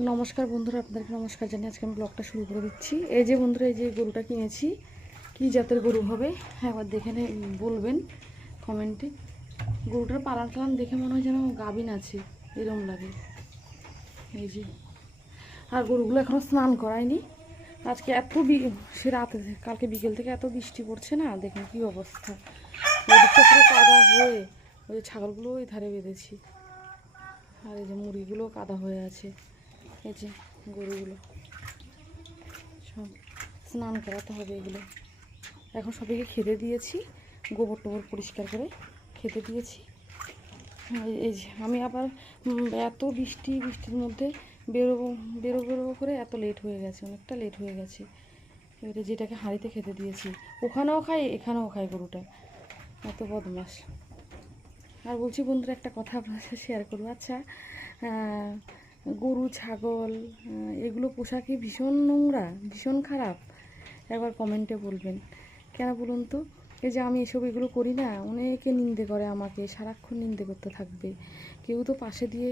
নমস্কার বন্ধুরা, আপনাদেরকে নমস্কার জানিয়ে আজকে আমি ব্লগটা শুরু করে দিচ্ছি। এই যে বন্ধুরা, এই যে গরুটা কিনেছি, কি জাতের গরু হবে একবার দেখে বলবেন কমেন্টে। গরুটার পালান টালান দেখে মনে হয় যেন গাভিন আছে, এরকম লাগে। এই যে, আর গরুগুলো এখনও স্নান করায়নি। আজকে সে রাতে কালকে বিকেল থেকে এত বৃষ্টি পড়ছে না, দেখুন কী অবস্থা। ওদিকটা পুরো কাদা হয়ে, ওই যে ছাগলগুলো ওই ধারে বেঁধেছি, আর এই যে মুরগিগুলো কাদা হয়ে আছে। এই যে গরুগুলো সব স্নান করাতে হবে এগুলো। এখন সবাইকে খেতে দিয়েছি, গোবর টোবর পরিষ্কার করে খেতে দিয়েছি। এই যে আমি আবার এত বৃষ্টির মধ্যে বেরোবো করে এত লেট হয়ে গেছে, অনেকটা লেট হয়ে গেছে। এবারে যেটাকে হাঁড়িতে খেতে দিয়েছি ওখানেও খায়, এখানেও খায় গরুটা, এত বদমাস। আর বলছি বন্ধুরা, একটা কথা আপনার সাথে শেয়ার করবো। আচ্ছা, গরু ছাগল এগুলো পোষা কি ভীষণ নোংরা, ভীষণ খারাপ? একবার কমেন্টে বলবেন। কেন বলুন তো? এই যে আমি এগুলো করি না, অনেকে নিন্দে করে আমাকে, সারাক্ষণ নিন্দে করতে থাকবে। কেউ তো পাশে দিয়ে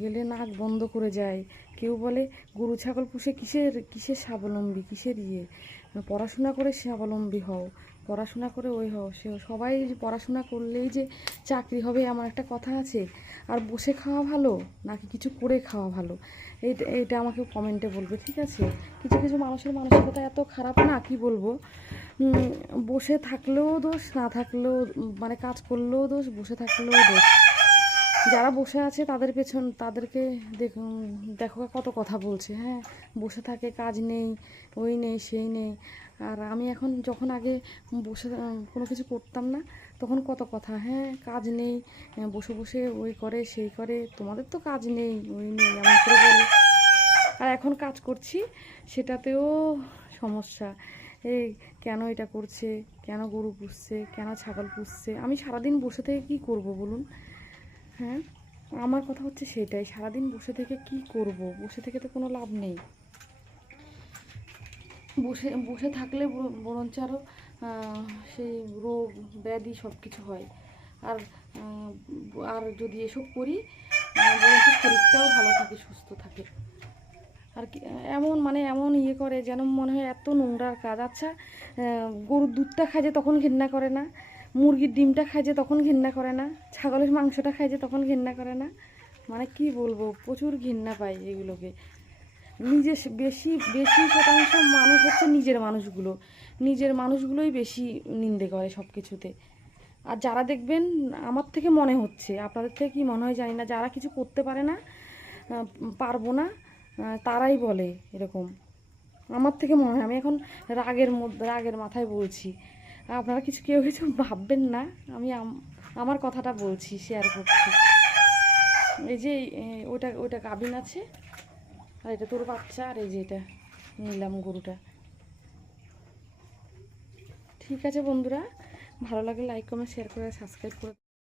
গেলে নাক বন্ধ করে যায়। কেউ বলে গরু ছাগল পুষে কিসের স্বাবলম্বী, কিসের পড়াশোনা করে স্বাবলম্বী হও, পড়াশোনা করে ওই হও সে। সবাই পড়াশোনা করলেই যে চাকরি হবে এমন একটা কথা আছে? আর বসে খাওয়া ভালো নাকি কিছু করে খাওয়া ভালো, এইটা আমাকে কমেন্টে বলবে, ঠিক আছে? কিছু কিছু মানুষের মানসিকতা এত খারাপ না, কি বলবো। বসে থাকলেও দোষ, না থাকলেও মানে কাজ করলেও দোষ, বসে থাকলেও দোষ। যারা বসে আছে তাদেরকে দেখো কত কথা বলছে। হ্যাঁ, বসে থাকে, কাজ নেই, ওই নেই, সেই নেই। আর আমি এখন যখন আগে বসে কোনো কিছু করতাম না, তখন কত কথা, হ্যাঁ কাজ নেই, বসে বসে ওই করে সেই করে, তোমাদের তো কাজ নেই, ওই নেই, এমন করে বলে। আর এখন কাজ করছি, সেটাতেও সমস্যা। এই কেন এটা করছে, কেন গরু পুষছে, কেন ছাগল পুষছে? আমি সারাদিন বসে থেকে কি করব বলুন? হ্যাঁ, আমার কথা হচ্ছে সেটাই, সারাদিন বসে থেকে কি করব? বসে থেকে তো কোনো লাভ নেই। বসে বসে থাকলে বরঞ্চ আরও সেই রোগ ব্যাধি সব কিছু হয়। আর আর যদি এসব করি, বরঞ্চ শরীরটাও ভালো থাকে, সুস্থ থাকে। আর কি এমন করে যেন মনে হয় এত নোংরার কাজ। আচ্ছা, গরুর দুধটা খায় যে তখন ঘেন্না করে না? মুরগির ডিমটা খায় যে তখন ঘেন্না করে না? ছাগলের মাংসটা খায় যে তখন ঘেন্না করে না? মানে কি বলবো, প্রচুর ঘেন্না পাই এগুলোকে। বেশি বেশি শতাংশ মানুষ হচ্ছে নিজের মানুষগুলোই বেশি নিন্দে করে সব কিছুতে। আর যারা দেখবেন, আমার থেকে মনে হচ্ছে, আপনাদের থেকে কি মনে হয় জানি না, যারা কিছু করতে পারে না, পারবো না, তারাই বলে এরকম। আমার থেকে মনে হয়, আমি এখন রাগের মাথায় বলছি, আপনারা কেউ কিছু ভাববেন না। আমি আমার কথাটা বলছি, শেয়ার করছি। এই যে ওইটা গাভিন আছে, আর এটা তোর বাচ্চা, আর এই যে এটা নিলাম গরুটা। ঠিক আছে বন্ধুরা, ভালো লাগলে লাইক কমেন্ট শেয়ার করে সাবস্ক্রাইব করে